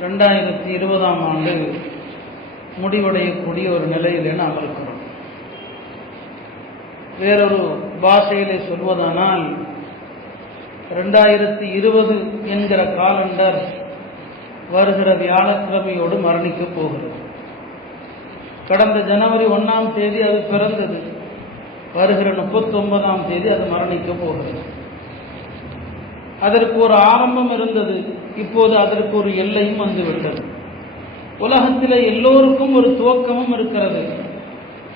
2020ஆம் ஆண்டு முடிவடையக்கூடிய ஒரு நிலையிலே நாம் இருக்கிறோம். வேறொரு பாஷையிலே சொல்வதானால் 2020 என்கிற காலண்டர் வருகிற வியாழக்கிழமையோடு மரணிக்கப் போகிறது. கடந்த ஜனவரி 1ஆம் தேதி அது பிறந்தது, வருகிற 39ஆம் தேதி அது மரணிக்கப் போகிறது. அதற்கு ஒரு ஆரம்பம் இருந்தது, இப்போது அதற்கு ஒரு எல்லையும் வந்துவிட்டது. உலகத்தில் எல்லோருக்கும் ஒரு துவக்கமும் இருக்கிறது,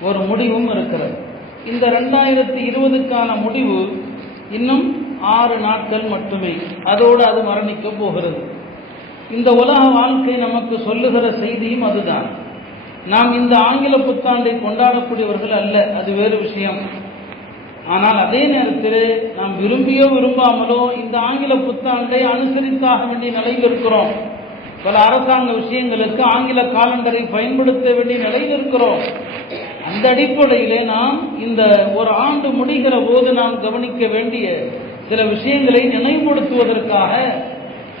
ஒரு முடிவும் இருக்கிறது. இந்த 2020க்கான முடிவு இன்னும் 6 நாட்கள் மட்டுமே, அதோடு அது மரணிக்கப் போகிறது. இந்த உலக வாழ்க்கை நமக்கு சொல்லுகிற செய்தியும் அதுதான். நாம் இந்த ஆங்கில புத்தாண்டை கொண்டாடக்கூடியவர்கள் அல்ல, அது வேறு விஷயம். ஆனால் அதே நேரத்தில் நாம் விரும்பியோ விரும்பாமலோ இந்த ஆங்கில புத்தாண்டை அனுசரித்தாக வேண்டிய நிலையில் இருக்கிறோம். பல அரசாங்க விஷயங்களுக்கு ஆங்கில காலண்டரை பயன்படுத்த வேண்டிய நிலையில் இருக்கிறோம். அந்த அடிப்படையிலே நாம் இந்த ஒரு ஆண்டு முடிகிற போது நாம் கவனிக்க வேண்டிய சில விஷயங்களை நினைவுபடுத்துவதற்காக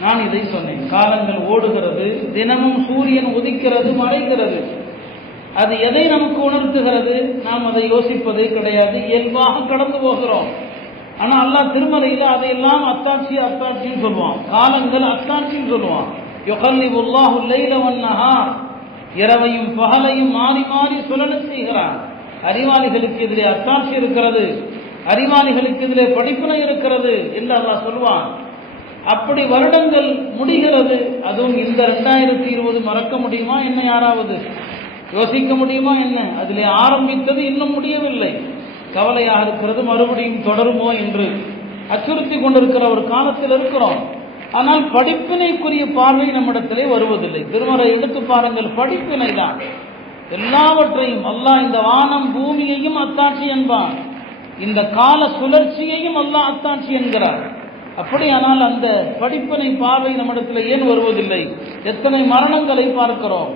நான் இதை சொன்னேன். காலங்கள் ஓடுகிறது, தினமும் சூரியன் உதிக்கிறது, மறைகிறது. அது எதை நமக்கு உணர்த்துகிறது? நாம் அதை யோசிப்பதே கிடையாது, இயல்பாக கடந்து போகிறோம். ஆனால் அல்லாஹ் திருமறையில் அதையெல்லாம் அத்தாட்சின்னு சொல்லுவான். காலங்கள் அத்தாட்சின்னு சொல்லுவான். யுகல்லிபுல்லாஹு லைல வன்னஹார், இரவையும் பகலையும் மாறி மாறி சுழல செய்கிறான். அறிவாளிகளுக்கு இதிலே அத்தாட்சி இருக்கிறது, அறிவாளிகளுக்கு இதிலே படிப்பினை இருக்கிறது என்று அல்லாஹ் சொல்லுவான். அப்படி வருடங்கள் முடிகிறது. அதுவும் இந்த 2020 மறக்க முடியுமா என்ன? யாராவது யோசிக்க முடியுமா என்ன? அதிலே ஆரம்பித்தது இன்னும் முடியவில்லை. கவலையாக இருக்கிறது, மறுபடியும் தொடருமோ என்று அச்சுறுத்தி கொண்டிருக்கிற ஒரு காலத்தில் இருக்கிறோம். ஆனால் படிப்பினைக்குரிய பார்வை நம்மிடத்திலே வருவதில்லை. திருமறை எடுத்து பாருங்கள், படிப்பினை தான் எல்லாவற்றையும். அல்லாஹ் இந்த வானம் பூமியையும் அத்தாட்சி என்பான், இந்த கால சுழற்சியையும் அல்லாஹ் அத்தாட்சி என்கிறார். அப்படியானால் அந்த படிப்பினை பார்வை நம்மிடத்தில் ஏன் வருவதில்லை? எத்தனை மரணங்களை பார்க்கிறோம்,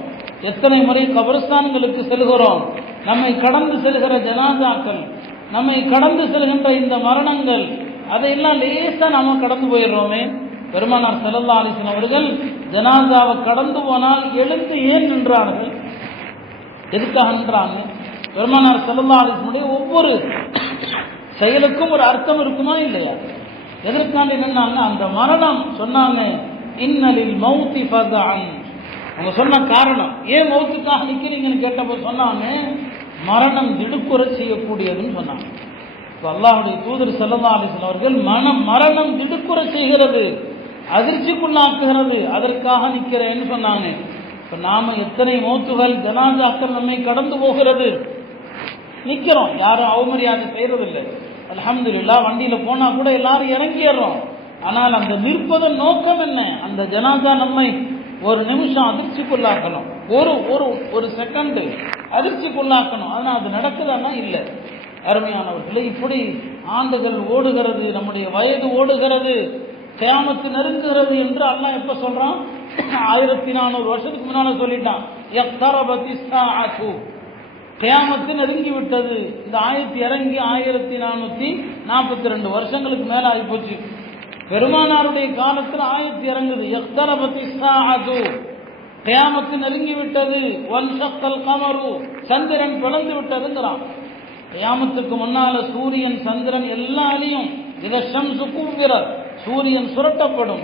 எத்தனை முறை கபரஸ்தான்களுக்கு செல்கிறோம். நம்மை கடந்து செல்கிற ஜனாசாக்கள், நம்மை கடந்து செல்கின்ற இந்த மரணங்கள், அதையெல்லாம் லேசா நாம கடந்து போயிடுறோமே. பெருமானார் ஸல்லல்லாஹு அலைஹி வஸல்லம் அவர்கள் ஜனாசாவை கடந்து போனால் எழுந்து ஏன் நின்றார்கள்? எதுக்காக நின்றாங்க? பெருமானார் ஸல்லல்லாஹு அலைஹி வஸல்லம் ஒவ்வொரு செயலுக்கும் ஒரு அர்த்தம் இருக்குமா இல்லையா? எதற்காண்டி நின்றாங்க? அந்த மரணம் சொன்னாங்க, இன்னலில் மௌத்தி ஃபஸஅன். அவங்க சொன்ன காரணம், ஏன் மௌத்துக்காக நிற்கிறீங்கன்னு கேட்டப்போ சொன்னாங்க, மரணம் திடுக்குற செய்யக்கூடியதுன்னு சொன்னாங்க. இப்போ அல்லாஹ்வுடைய தூதர் ஸல்லல்லாஹு அலைஹி வஸல்லம் அவர்கள் மரணம் திடுக்குற செய்கிறது, அதிர்ச்சிக்குள்ளாக்குகிறது, அதற்காக நிற்கிறேன்னு சொன்னாங்க. இப்போ நாம எத்தனை மௌத்துகள், ஜனாசாக்கள் நம்மை கடந்து போகிறது, நிற்கிறோம், யாரும் அவமரியாதை செய்யறதில்லை. அல்ஹம்துலில்லாஹ், வண்டியில போனா கூட எல்லாரும் இறங்கிடுறோம். ஆனால் அந்த நிற்பதன் நோக்கம் என்ன? அந்த ஜனாசா நம்மை ஒரு நிமிஷம் அதிர்ச்சிக்குள்ளாக்கணும், ஒரு செகண்ட் அதிர்ச்சிக்குள்ளாக்கணும். ஆனால் அது நடக்குதானா? இல்லை. அருமையானவர்களே, இப்படி ஆண்டுகள் ஓடுகிறது, நம்முடைய வயது ஓடுகிறது, கியாமத்து நெருங்குகிறது என்று அல்லாஹ் எப்ப சொல்றான்? 1400 வருஷத்துக்கு முன்னால சொல்லிட்டான். கியாமத்து நெருங்கி விட்டது. இந்த ஆயத்து இறங்கி 1442 வருஷங்களுக்கு மேல ஆகிப்போச்சு. பெருமானாருடைய காலத்தில் ஆயத்து இறங்குது, கியாமத்து நெருங்கி விட்டது, வன்ஷக்கல் கமரு, சந்திரன் பிளந்து விட்டதுங்கிறான். கியாமத்துக்கு முன்னால சூரியன் சந்திரன் எல்லாம் அழியும். இத ஷம்சு குவ்விரத், சூரியன் சுருட்டப்படும்.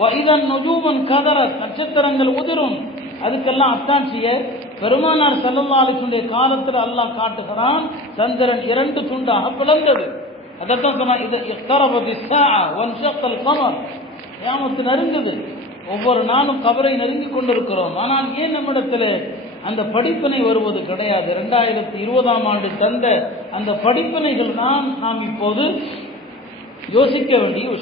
வைதன் நுஜூமன் கதரத், நட்சத்திரங்கள் உதிரும். அதுக்கெல்லாம் அத்தாட்சிய பெருமானார் ஸல்லல்லாஹு அலைஹி வஸல்லம் காலத்தில் அல்லாஹ் காட்டுகிறான். சந்திரன் 2 துண்டாக பிளந்தது. அதைத்தான் சொன்னா, இது இக்தரபத்தி ஸாஅ வன்ஷக்கல் கமர், கியாமத்து நெருங்குது. ஒவ்வொரு நாளும் கபரை நெருங்கி கொண்டிருக்கிறோம். ஆனால் ஏன் நம்மிடத்தில் அந்த படிப்பினை வருவது கிடையாது? 2020ஆம் ஆண்டு தந்த அந்த படிப்பினைகள் தான் நாம் இப்போது யோசிக்க வேண்டிய விஷயம்.